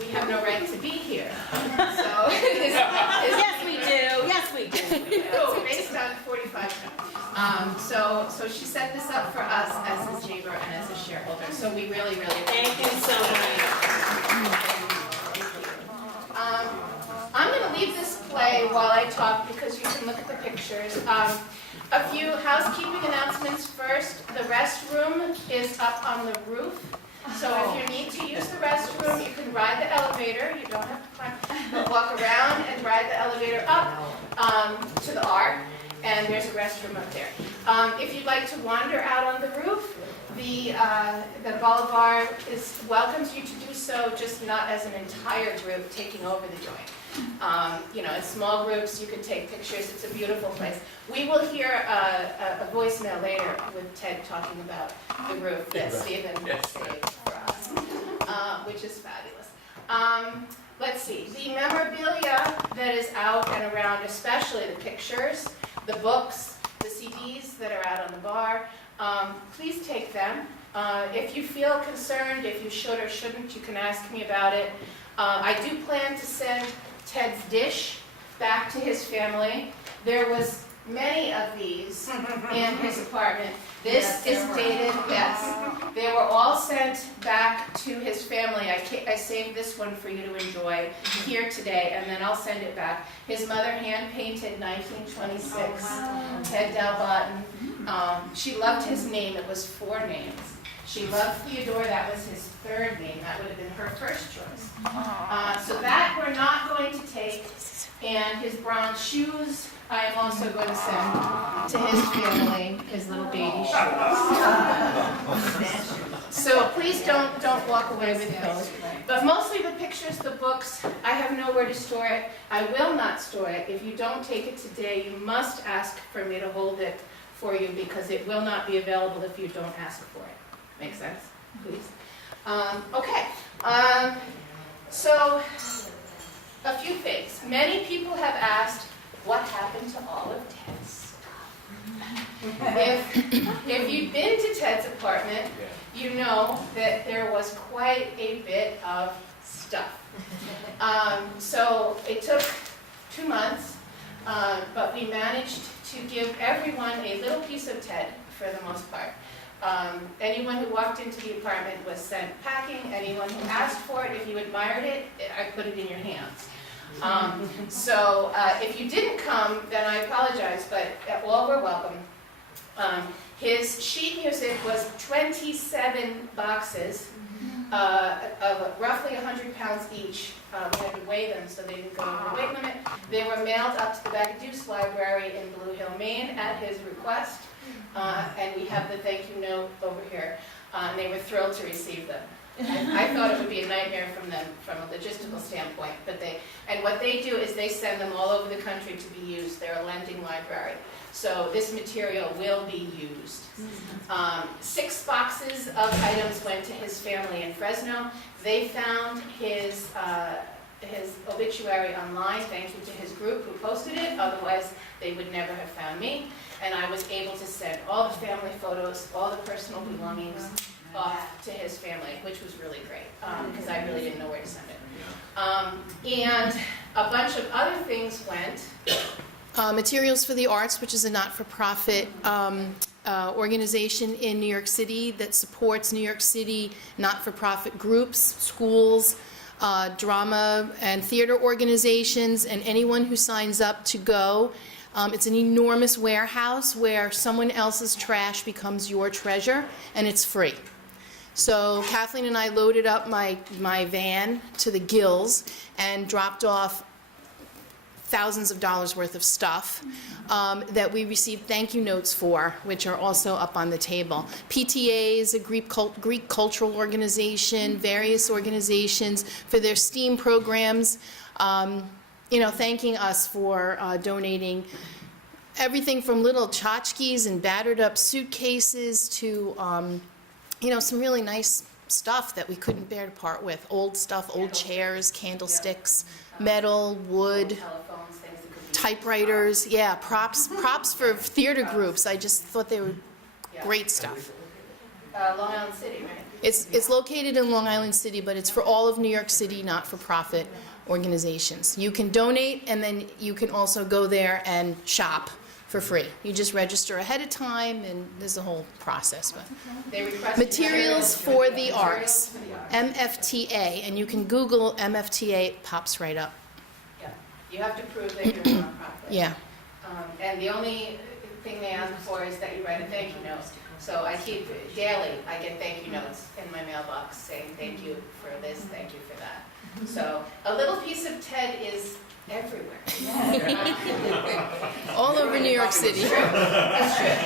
we have no right to be here. So, Yes, we do. Yes, we do. based on 45 so she set this up for us as a chamber and as a shareholder. So we really, really Thank you so much. I'm going to leave this play while I talk because you can look at the pictures. A few housekeeping announcements first. The restroom is up on the roof. So if you need to use the restroom, you can ride the elevator. You don't have to climb, but walk around and ride the elevator up to the Arc, and there's a restroom up there. If you'd like to wander out on the roof, the Bolivar welcomes you to do so, just not as an entire group taking over the joint. You know, in small groups, you can take pictures. It's a beautiful place. We will hear a voicemail later with Ted talking about the roof that Stephen saved for us, which is fabulous. Let's see. The memorabilia that is out and around, especially the pictures, the books, the CDs that are out on the bar, please take them. If you feel concerned, if you should or shouldn't, you can ask me about it. I do plan to send Ted's dish back to his family. There was many of these in his apartment. This is dated, yes. They were all sent back to his family. I saved this one for you to enjoy here today, and then I'll send it back. His mother hand-painted 1926, Ted Dalbotten. She loved his name. It was 4 names. She loved Theodore. That was his 3rd name. That would have been her first choice. So that we're not going to take. And his bronze shoes, I am also going to send to his family, his little baby shoes. So please don't walk away with those. But mostly the pictures, the books, I have nowhere to store it. I will not store it. If you don't take it today, you must ask for me to hold it for you because it will not be available if you don't ask for it. Make sense? Please. Okay. So, a few things. Many people have asked, what happened to all of Ted's stuff? If you've been to Ted's apartment, you know that there was quite a bit of stuff. So it took 2 months, but we managed to give everyone a little piece of Ted for the most part. Anyone who walked into the apartment was sent packing. Anyone who asked for it, if you admired it, I put it in your hands. So if you didn't come, then I apologize, but all were welcome. His sheet music was 27 boxes of roughly 100 pounds each. We had to weigh them so they didn't go over the weight limit. They were mailed up to the Bagaduce Library in Blue Hill, Maine at his request. And we have the thank you note over here. And they were thrilled to receive them. I thought it would be a nightmare from them from a logistical standpoint, but what they do is they send them all over the country to be used. They're a lending library. So this material will be used. 6 boxes of items went to his family in Fresno. They found his obituary online, thanks to his group who posted it. Otherwise, they would never have found me. And I was able to send all the family photos, all the personal belongings off to his family, which was really great, because I really didn't know where to send it. And a bunch of other things went. Materials for the Arts, which is a not-for-profit organization in New York City that supports New York City not-for-profit groups, schools, drama and theater organizations, and anyone who signs up to go. It's an enormous warehouse where someone else's trash becomes your treasure, and it's free. So Kathleen and I loaded up my van to the gills and dropped off thousands of dollars worth of stuff that we received thank you notes for, which are also up on the table. PTA is a Greek cultural organization, various organizations for their STEAM programs, thanking us for donating everything from little tchotchkes and battered up suitcases to, some really nice stuff that we couldn't bear to part with. Old stuff, old chairs, candlesticks, metal, wood, typewriters, props for theater groups. I just thought they were great stuff. Long Island City, right? It's located in Long Island City, but it's for all of New York City not-for-profit organizations. You can donate, and then you can also go there and shop for free. You just register ahead of time, and there's a whole process. But They request Materials for the Arts, for the arts. MFTA, and you can Google MFTA, it pops right up. Yeah, you have to prove that you're a nonprofit. Yeah. And the only thing they ask for is that you write a thank you note. So I keep, daily, I get thank you notes in my mailbox saying thank you for this, thank you for that. So a little piece of Ted is everywhere. All over New York City. That's true.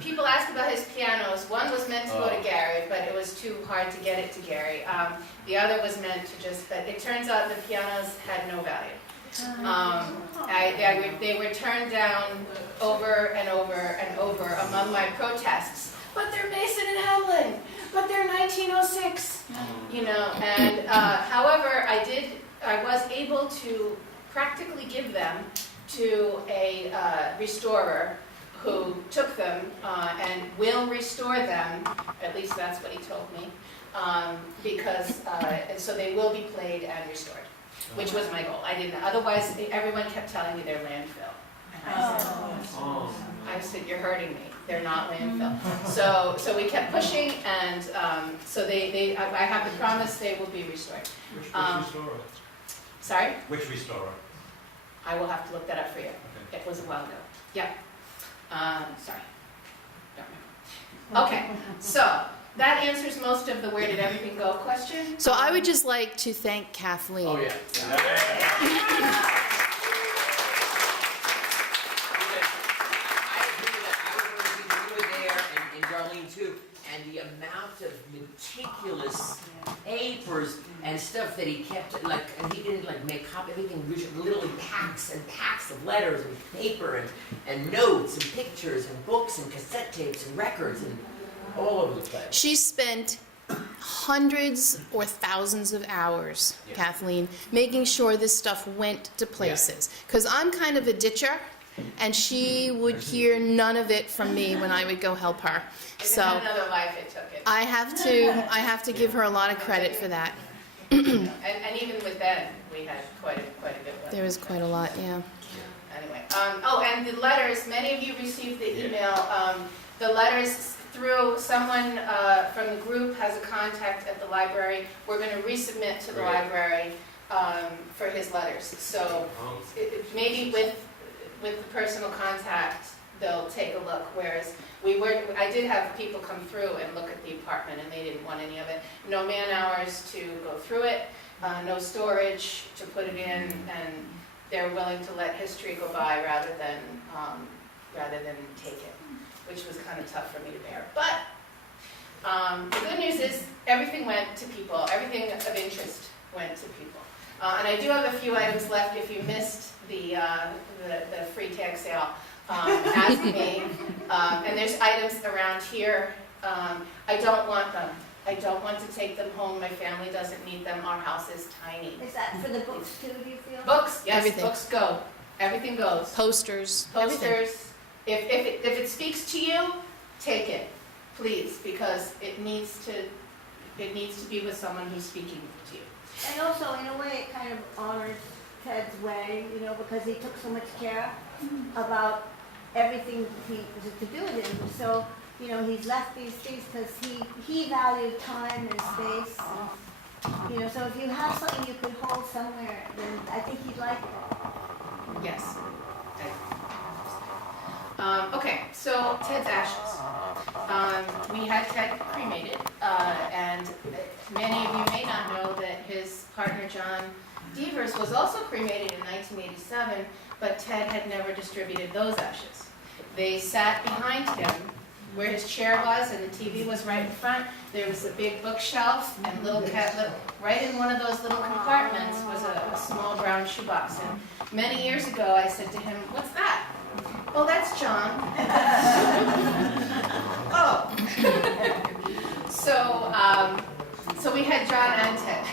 People ask about his pianos. One was meant to go to Gary, but it was too hard to get it to Gary. The other was meant to just, but it turns out the pianos had no value. They were turned down over and over and over among my protests. But they're Mason and Hamlin. But they're 1906. You know, and however, I was able to practically give them to a restorer who took them and will restore them. At least that's what he told me. Because and so they will be played and restored. Which was my goal. I didn't. Otherwise, everyone kept telling me they're landfill. I said, you're hurting me. They're not landfill. So we kept pushing, and so I have the promise they will be restored. Which restorer? Sorry? Which restorer? I will have to look that up for you. Okay. It was a while ago. Yeah. Sorry. Don't remember. Okay. So. That answers most of the where did everything go question. So I would just like to thank Kathleen. Oh, yeah. I agree with that. I was one of the people who were there, and Darlene too, and the amount of meticulous papers and stuff that he kept, like, and he didn't like make copy everything, literally packs and packs of letters and paper and notes and pictures and books and cassette tapes and records and all over the place. She spent hundreds or thousands of hours, Yeah. Kathleen, making sure this stuff went to places. Because I'm kind of a ditcher, and she would hear none of it from me when I would go help her. If So it had another life, it took it. I have to give her a lot of credit for that. And even with that, we had quite a bit left. There was quite a lot, yeah. Anyway, and the letters, many of you received the email. The letters through someone from the group has a contact at the library. We're going to resubmit to the library for his letters. So maybe with the personal contact, they'll take a look. Whereas I did have people come through and look at the apartment, and they didn't want any of it. No man hours to go through it, no storage to put it in, and they're willing to let history go by rather than take it, which was kind of tough for me to bear. But the good news is everything went to people. Everything of interest went to people. And I do have a few items left. If you missed the free tag sale, ask me. And there's items around here. I don't want them. I don't want to take them home. My family doesn't need them. Our house is tiny. Is that for the books too, do you feel? Books, yes, Everything. books go. Everything goes. Posters, everything. Posters. If it speaks to you, take it, please, because it needs to be with someone who's speaking to you. And also, in a way, it kind of honors Ted's way, you know, because he took so much care about everything he to do with him. So, you know, he's left these things because he valued time and space. You know, so if you have something you could hold somewhere, then I think he'd like it. Yes. Okay, so Ted's ashes. We had Ted cremated, and many of you may not know that his partner John Devers was also cremated in 1987, but Ted had never distributed those ashes. They sat behind him where his chair was, and the TV was right in front. There was a big bookshelf, and right in one of those little compartments was a small brown shoebox. And many years ago, I said to him, "What's that?" "Oh, that's John." Oh. So we had John and Ted.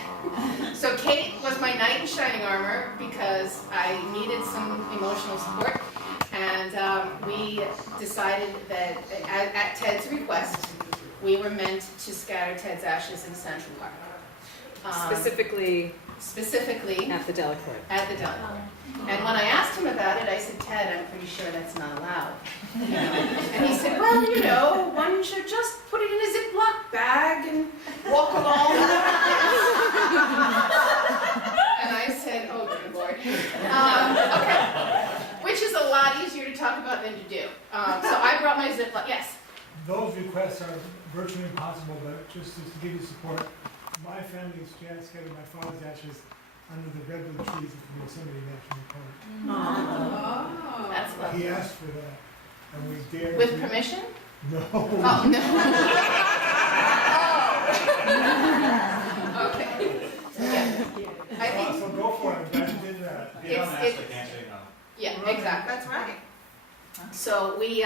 So Kate was my knight in shining armor because I needed some emotional support. And we decided that at Ted's request, we were meant to scatter Ted's ashes in Central Park. Specifically Specifically at the Delacorte. at the Dalbotten. And when I asked him about it, I said, Ted, I'm pretty sure that's not allowed. And he said, well, one should just put it in a Ziploc bag and walk along. And I said, oh, good Lord. Okay. Which is a lot easier to talk about than to do. So I brought my Ziploc, yes. Those requests are virtually impossible, but just to give you support, my family's scattered my father's ashes under the redwood trees at the Yosemite National Park. That's lovely. He asked for that, and we dared. With permission? No. Oh, no. Okay. Yeah. I think, So go for it, I'm glad you did that. yeah, exactly. That's right. So we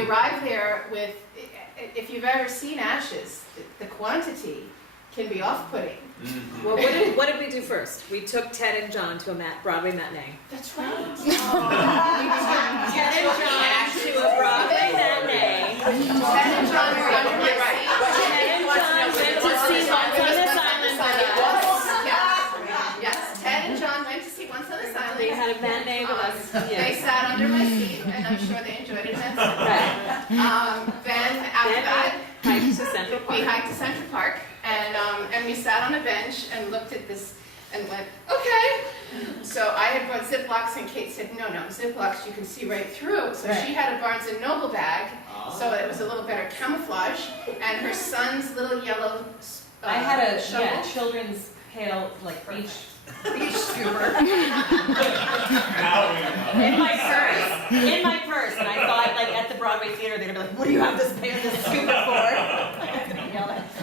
arrived there with, if you've ever seen ashes, the quantity can be off-putting. Well, what did we do first? We took Ted and John to a Broadway matinee. That's right. Ted and John to a Broadway matinee. Ted and John were under my seat. Ted and John went to see Once on This Island with us. Yes, Ted and John went to see Once on This Island. They had a matinee with us. They sat under my seat, and I'm sure they enjoyed it immensely. Right. Then after that, Hiked to Central Park. we hiked to Central Park, and we sat on a bench and looked at this and went, okay. So I had brought Ziplocs, and Kate said, no, Ziplocs you can see right through. So she had a Barnes & Noble bag, so it was a little better camouflage, and her son's little yellow I had a shovel. children's pail, like beach scooper In my purse, and I thought, like, at the Broadway theater, they're gonna be like, what do you have this scooper for?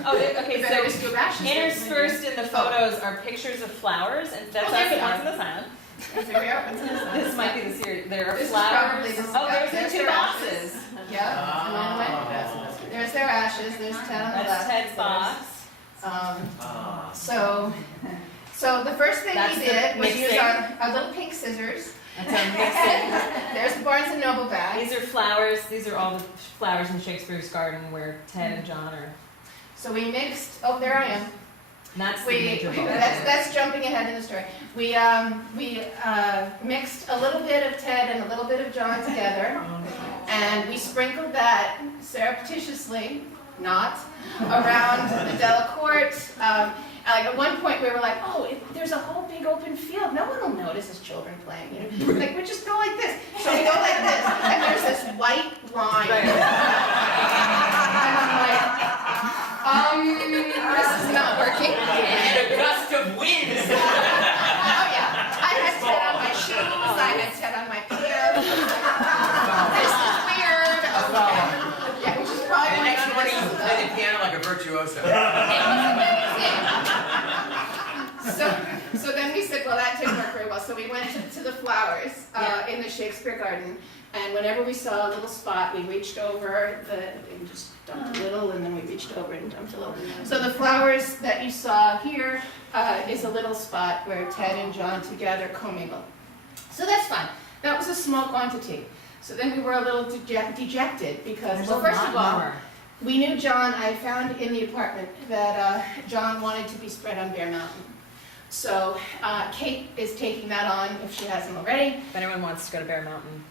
Okay, Better to so scoop ashes. interspersed in the photos are pictures of flowers, and that's Oh, there us we at are. Once on This Island. There we are. What's this? This might be the series. There are This is flowers. probably the- Oh, there's there's the two their boxes. Yeah, and then there's their ashes, there's Ted on the left. That's Ted's box. So the first thing That's we the did was use mixing. our little pink scissors. That's our mixing. There's the Barnes & Noble bag. These are flowers. These are all the flowers in Shakespeare's garden where Ted and John are. So we mixed, oh, there I am. And that's the We, major bulk. that's jumping ahead in the story. We mixed a little bit of Ted and a little bit of John together, and we sprinkled that surreptitiously, not, around the Delacorte. Like at one point we were like, oh, there's a whole big open field. No one will notice as children playing. Like we just go like this. So we go like this, and there's this white line. Right. And I'm like, this is not working. And a gust of wind. Oh yeah, I had Ted on my shoes, I had Ted on my pants. This is weird. Okay. Yeah, which is probably The why next none of morning us you was play the piano like a virtuoso. So then we said, well, that didn't work very well. So we went to the flowers in the Shakespeare Garden, and whenever we saw a little spot, we reached over and just dumped a little, and then we reached over and dumped a little. So the flowers that you saw here is a little spot where Ted and John together commingle. So that's fine. That was a small quantity. So then we were a little dejected because, well, first of all, we knew John, I found in the apartment that John wanted to be spread on Bear Mountain. So Kate is taking that on if she hasn't already. If anyone wants to go to Bear Mountain,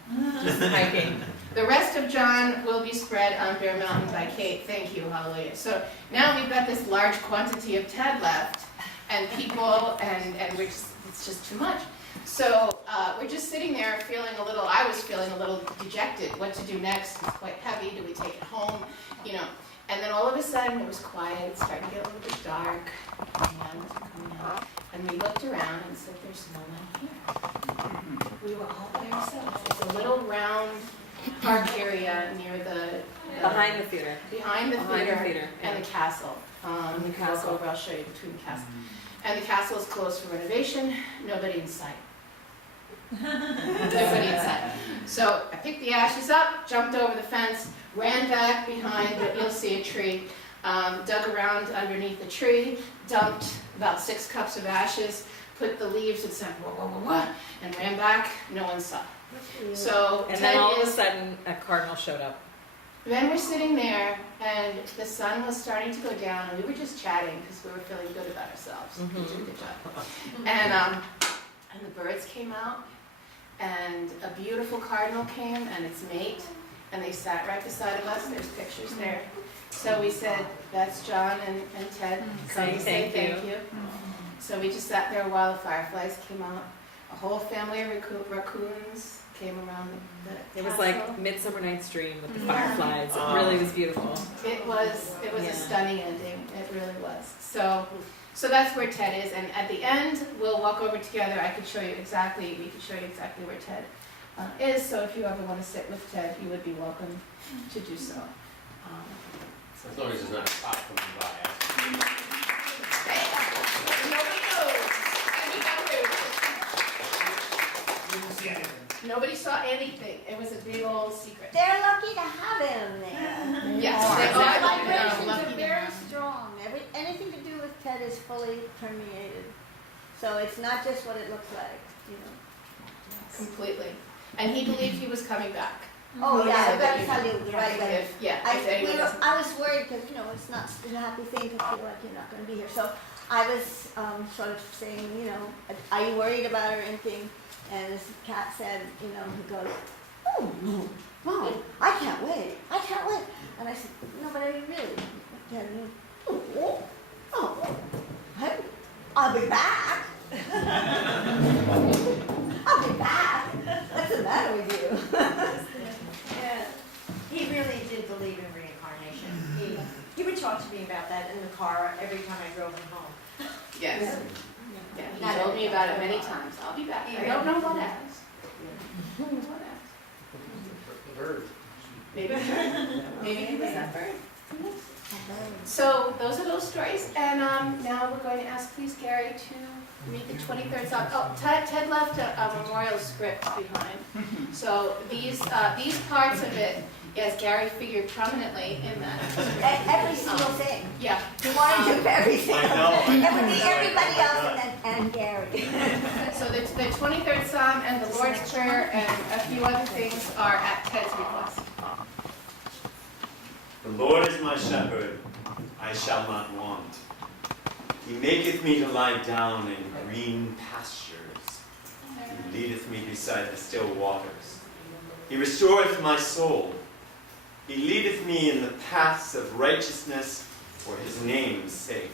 just hiking. The rest of John will be spread on Bear Mountain by Kate. Thank you, hallelujah. So now we've got this large quantity of Ted left, and people, and it's just too much. So we're just sitting there feeling I was feeling a little dejected. What to do next? It's quite heavy. Do we take it home? And then all of a sudden it was quiet. It started to get a little bit dark. And we looked around and said, there's no one here. We were all by ourselves. It's a little round park area near Behind the theater. behind the Behind the theater theater, and the castle. And the Walk castle. over, I'll show you between the castle. And the castle is closed for renovation. Nobody in sight. Nobody in sight. So I picked the ashes up, jumped over the fence, ran back behind, you'll see a tree, dug around underneath the tree, dumped about 6 cups of ashes, put the leaves and said, whoa, whoa, whoa, whoa, and ran back, no one saw. So And Ted then all of a is, sudden, a cardinal showed up. then we're sitting there, and the sun was starting to go down, and we were just chatting, because we were feeling good about ourselves. We did a good job. And the birds came out, and a beautiful cardinal came, and its mate, and they sat right beside of us. There's pictures there. So we said, that's John and Ted. Saying to say thank you. So we just sat there while the fireflies came out. A whole family of raccoons came around the It was castle. like Midsummer Night's Dream with the fireflies. It really was beautiful. It was Yeah. a stunning ending. It really was. So that's where Ted is, and at the end we'll walk over together. We could show you exactly where Ted is. So if you ever want to sit with Ted, you would be welcome to do so. As long as there's not a cop coming by. Nobody knows. And we got away with You didn't see anything. it. Nobody saw anything. It was a big old secret. They're lucky to have him there. Yes, Their they are. vibrations Lucky are to very have him. strong. Anything to do with Ted is fully permeated. So it's not just what it looks like, you know. Completely. And he believed he was coming back. Oh, yeah, So I've that got to you tell know, you the right way. If anyone doesn't. I was worried because, you know, it's not a happy thing to feel like you're not going to be here. So I was sort of saying, you know, are you worried about her or anything? And this cat said, you know, he goes, oh, no, Mom, I can't wait. I can't wait. And I said, no, but I mean, really. Ted, I'll be back. I'll be back. What's the matter with you? Yeah, he really did believe in reincarnation. He would talk to me about that in the car every time I drove him home. Yes. Yeah, he told me about it many times. I'll be back. I don't know what as. What as? The bird. Maybe it was that bird. So those are those stories, and now we're going to ask, please, Gary, to read the 23rd Psalm. Oh, Ted left a memorial script behind. So these parts of it, yes, Gary figured prominently in that. Every single thing. Yeah. You want to do everything. I know. It would be everybody else and Gary. So the 23rd Psalm and the Lord's Prayer and a few other things are at Ted's request. The Lord is my shepherd, I shall not want. He maketh me to lie down in green pastures. He leadeth me beside the still waters. He restoreth my soul. He leadeth me in the paths of righteousness for his name's sake.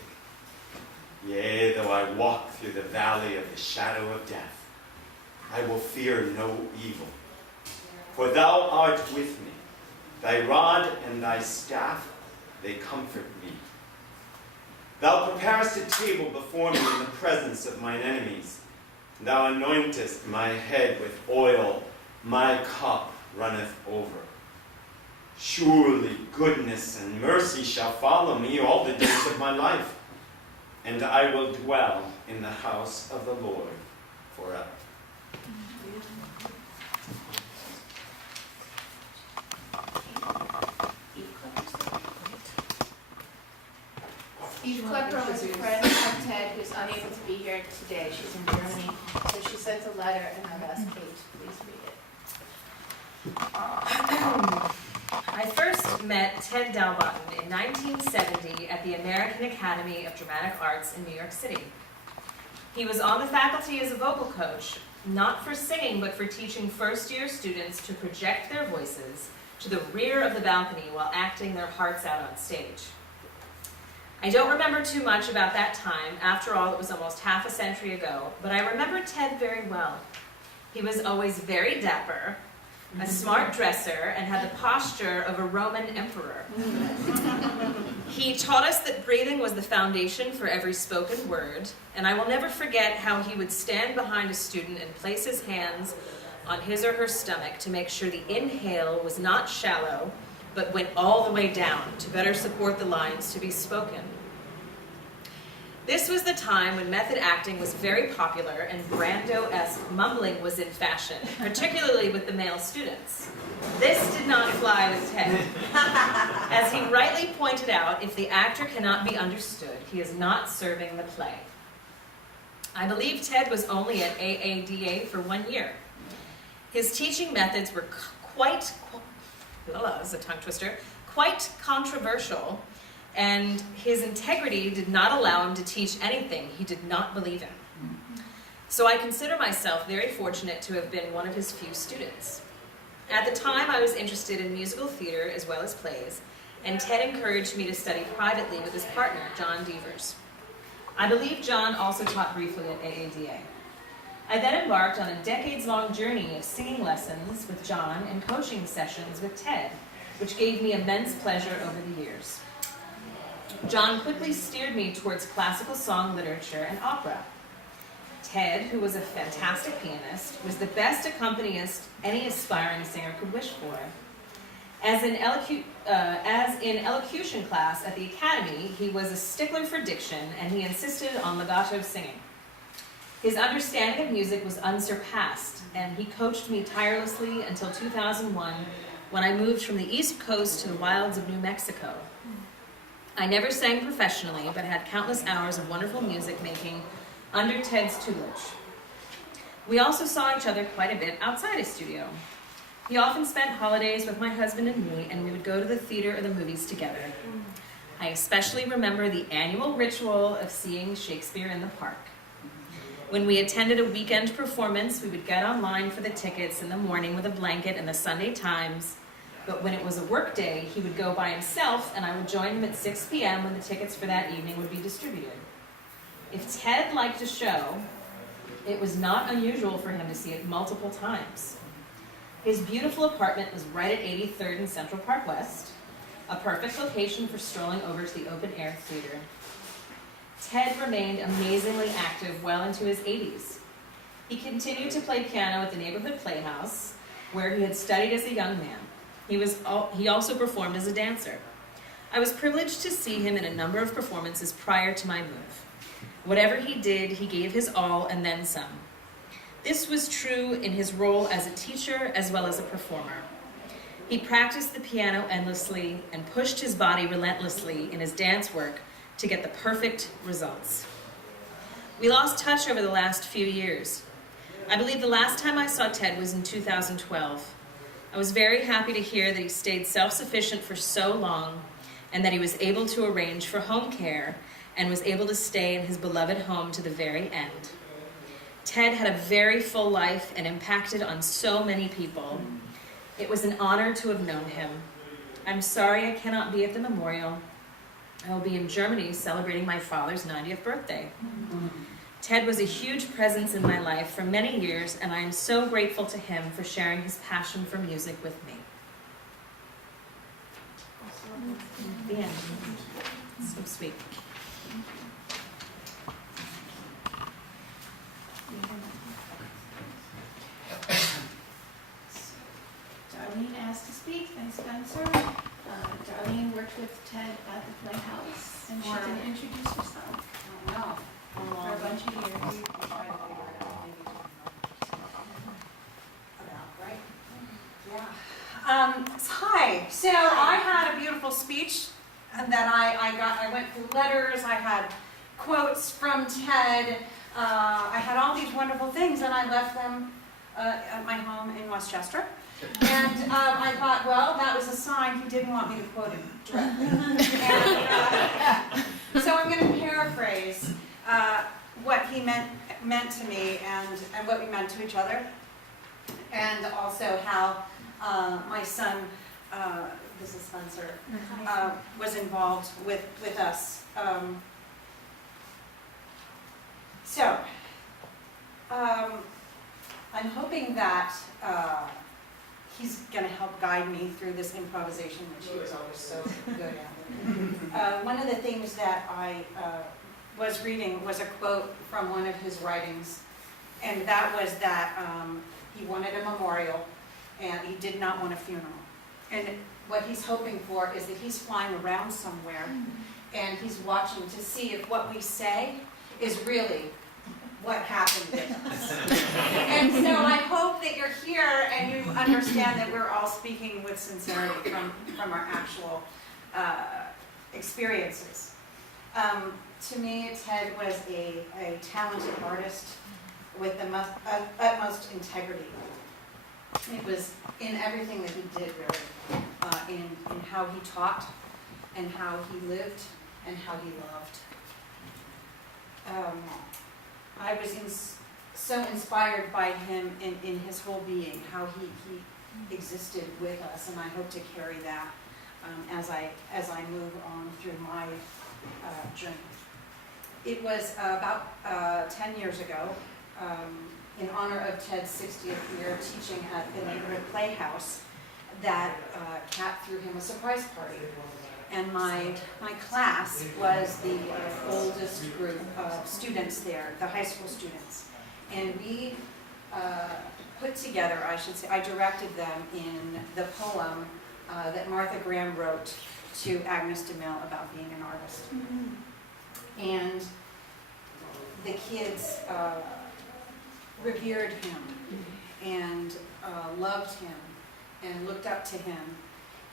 Yea, though I walk through the valley of the shadow of death, I will fear no evil. For thou art with me. Thy rod and thy staff, they comfort me. Thou preparest a table before me in the presence of mine enemies. Thou anointest my head with oil, my cup runneth over. Surely goodness and mercy shall follow me all the days of my life, and I will dwell in the house of the Lord forever. Eve Klepper was a friend of Ted who's unable to be here today. She's in Germany. So she sent a letter, and I've asked Kate to please read it. I first met Ted Dalbotten in 1970 at the American Academy of Dramatic Arts in New York City. He was on the faculty as a vocal coach, not for singing, but for teaching first-year students to project their voices to the rear of the balcony while acting their hearts out on stage. I don't remember too much about that time. After all, it was almost half a century ago, but I remember Ted very well. He was always very dapper, a smart dresser, and had the posture of a Roman emperor. He taught us that breathing was the foundation for every spoken word, and I will never forget how he would stand behind a student and place his hands on his or her stomach to make sure the inhale was not shallow, but went all the way down to better support the lines to be spoken. This was the time when method acting was very popular and Brando-esque mumbling was in fashion, particularly with the male students. This did not fly with Ted. As he rightly pointed out, if the actor cannot be understood, he is not serving the play. I believe Ted was only at AADA for 1 year. His teaching methods were quite controversial, and his integrity did not allow him to teach anything he did not believe in. So I consider myself very fortunate to have been one of his few students. At the time, I was interested in musical theater as well as plays, and Ted encouraged me to study privately with his partner, John Devers. I believe John also taught briefly at AADA. I then embarked on a decades-long journey of singing lessons with John and coaching sessions with Ted, which gave me immense pleasure over the years. John quickly steered me towards classical song literature and opera. Ted, who was a fantastic pianist, was the best accompanist any aspiring singer could wish for. As in elocution class at the Academy, he was a stickler for diction, and he insisted on legato singing. His understanding of music was unsurpassed, and he coached me tirelessly until 2001, when I moved from the East Coast to the wilds of New Mexico. I never sang professionally, but had countless hours of wonderful music making under Ted's tutelage. We also saw each other quite a bit outside his studio. He often spent holidays with my husband and me, and we would go to the theater or the movies together. I especially remember the annual ritual of seeing Shakespeare in the Park. When we attended a weekend performance, we would get online for the tickets in the morning with a blanket and the Sunday Times, but when it was a work day, he would go by himself, and I would join him at 6 p.m. when the tickets for that evening would be distributed. If Ted liked a show, it was not unusual for him to see it multiple times. His beautiful apartment was right at 83rd and Central Park West, a perfect location for strolling over to the open-air theater. Ted remained amazingly active well into his 80s. He continued to play piano at the neighborhood playhouse, where he had studied as a young man. He also performed as a dancer. I was privileged to see him in a number of performances prior to my move. Whatever he did, he gave his all and then some. This was true in his role as a teacher as well as a performer. He practiced the piano endlessly and pushed his body relentlessly in his dance work to get the perfect results. We lost touch over the last few years. I believe the last time I saw Ted was in 2012. I was very happy to hear that he stayed self-sufficient for so long and that he was able to arrange for home care and was able to stay in his beloved home to the very end. Ted had a very full life and impacted on so many people. It was an honor to have known him. I'm sorry I cannot be at the memorial. I will be in Germany celebrating my father's 90th birthday. Ted was a huge presence in my life for many years, and I am so grateful to him for sharing his passion for music with me. The end. So sweet. Darlene asked to speak. Thanks, Spencer. Darlene worked with Ted at the Playhouse, and she can introduce herself for a bunch of years. Hi. So I had a beautiful speech that I went through letters. I had quotes from Ted. I had all these wonderful things, and I left them at my home in Westchester. And I thought, well, that was a sign he didn't want me to quote him directly. And, so I'm going to paraphrase what he meant to me and what we meant to each other, and also how my son, this is Spencer, was involved with us. I'm hoping that he's going to help guide me through this improvisation, which he was always so good at. One of the things that I was reading was a quote from one of his writings, and that was that he wanted a memorial, and he did not want a funeral. And what he's hoping for is that he's flying around somewhere, and he's watching to see if what we say is really what happened with us. And so I hope that you're here and you understand that we're all speaking with sincerity from our actual experiences. To me, Ted was a talented artist with the utmost integrity. It was in everything that he did, really, in how he taught, and how he lived, and how he loved. I was so inspired by him in his whole being, how he existed with us, and I hope to carry that as I move on through my journey. It was about 10 years ago, in honor of Ted's 60th year teaching at the neighborhood playhouse, that Kat threw him a surprise party. And my class was the oldest group of students there, the high school students. And we put together, I should say, I directed them in the poem that Martha Graham wrote to Agnes DeMille about being an artist. And the kids revered him and loved him and looked up to him.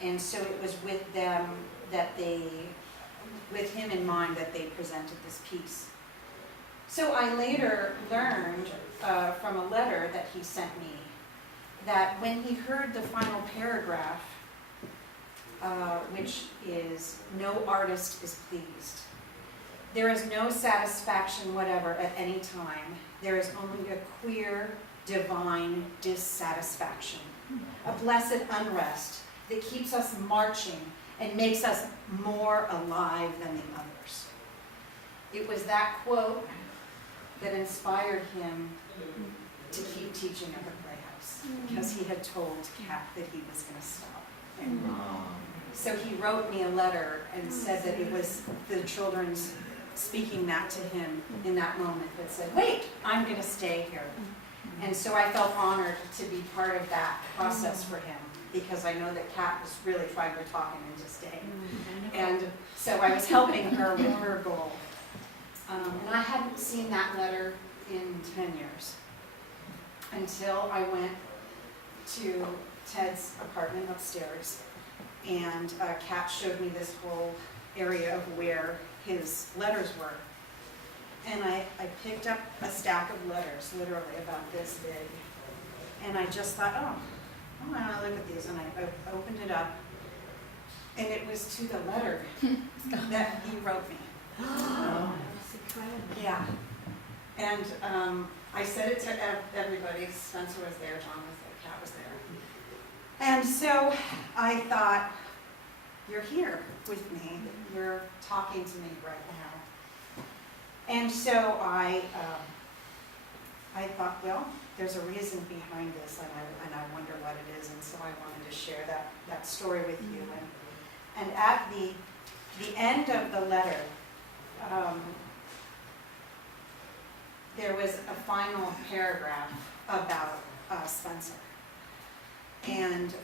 And so it was with them that with him in mind, that they presented this piece. So I later learned from a letter that he sent me that when he heard the final paragraph, which is, "No artist is pleased. There is no satisfaction whatever at any time. There is only a queer, divine dissatisfaction, a blessed unrest that keeps us marching and makes us more alive than the others." It was that quote that inspired him to keep teaching at the Playhouse, because he had told Kat that he was going to stop. And so he wrote me a letter and said that it was the children's speaking that to him in that moment that said, "Wait, I'm going to stay here." And so I felt honored to be part of that process for him, because I know that Kat was really trying to talk him into staying. And so I was helping her with her goal. And I hadn't seen that letter in 10 years until I went to Ted's apartment upstairs, and Kat showed me this whole area of where his letters were. And I picked up a stack of letters, literally about this big, and I just thought, oh, I want to look at these, and I opened it up, and it was to the letter that he wrote me. Yeah. And I said it to everybody. Spencer was there, John was there, Kat was there. And so I thought, you're here with me. You're talking to me right now. And so I thought, well, there's a reason behind this, and I wonder what it is. And so I wanted to share that story with you. And at the end of the letter, there was a final paragraph about Spencer. And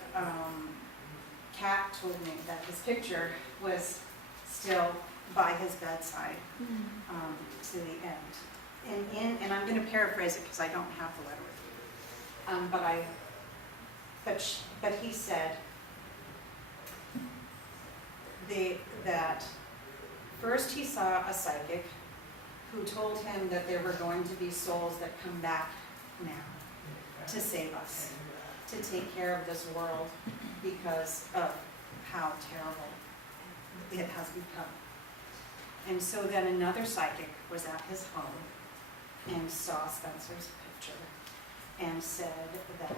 Kat told me that his picture was still by his bedside to the end. And I'm going to paraphrase it because I don't have the letter with me. But he said that first he saw a psychic who told him that there were going to be souls that come back now to save us, to take care of this world because of how terrible it has become. And so then another psychic was at his home and saw Spencer's picture and said that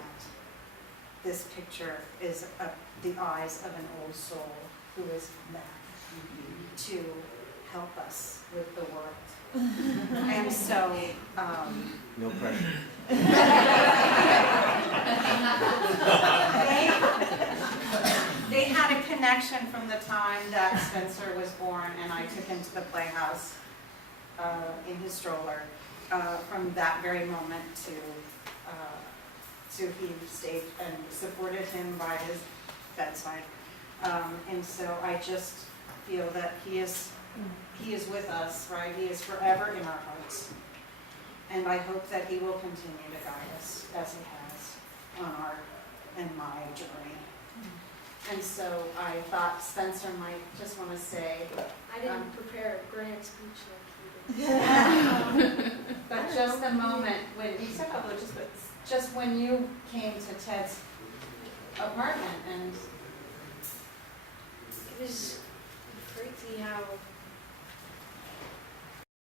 this picture is the eyes of an old soul who is back to help us with the world. And so, No pressure. they had a connection from the time that Spencer was born, and I took him to the Playhouse in his stroller. From that very moment to he stayed and supported him by his bedside. And so I just feel that he is with us, right? He is forever in our hearts. And I hope that he will continue to guide us as he has on our and my journey. And so I thought Spencer might just want to say, I didn't prepare a grand speech like you did. but just the moment when, you said a couple of but just when you came to Ted's apartment and It was crazy how